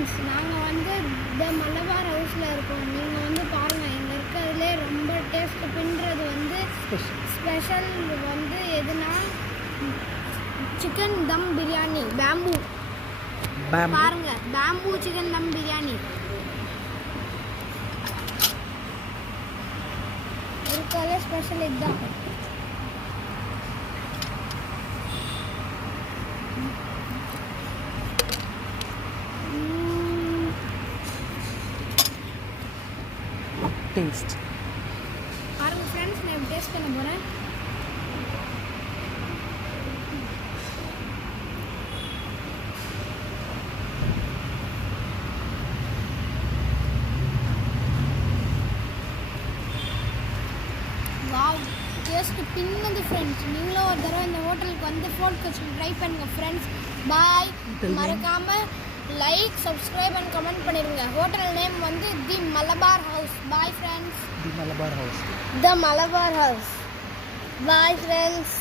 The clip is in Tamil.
ஃப்ரெண்ட்ஸ், நாங்கள் வந்து த மலபார் ஹவுஸில் இருக்கோம். நீங்கள் வந்து பாருங்கள், இங்கே இருக்கிறதுலே ரொம்ப டேஸ்ட் பின்னுறது வந்து ஸ்பெஷல் வந்து எதுனா சிக்கன் தம் பிரியாணி. பேம்பூ பாருங்க, பேம்பூ சிக்கன் தம் பிரியாணி இருக்கிறதுலே ஸ்பெஷல் இதுதான். டேஸ்ட் பாருங்க ஃப்ரெண்ட்ஸ், நான் டேஸ்ட் பண்ண போகிறேன். வாவ், டேஸ்ட் பின்னது ஃப்ரெண்ட்ஸ். நீங்களும் ஒரு தடவை இந்த ஹோட்டலுக்கு வந்து ஃபோர்ட் கொச்சின் ட்ரை பண்ணுங்க ஃப்ரெண்ட்ஸ். பாய். மறக்காமல் லைக், சப்ஸ்கிரைப் அண்ட் கமெண்ட் பண்ணிடுங்க. ஹோட்டல் நேம் வந்து the Malabar house. Bye friends. The Malabar house. The Malabar house. Bye friends.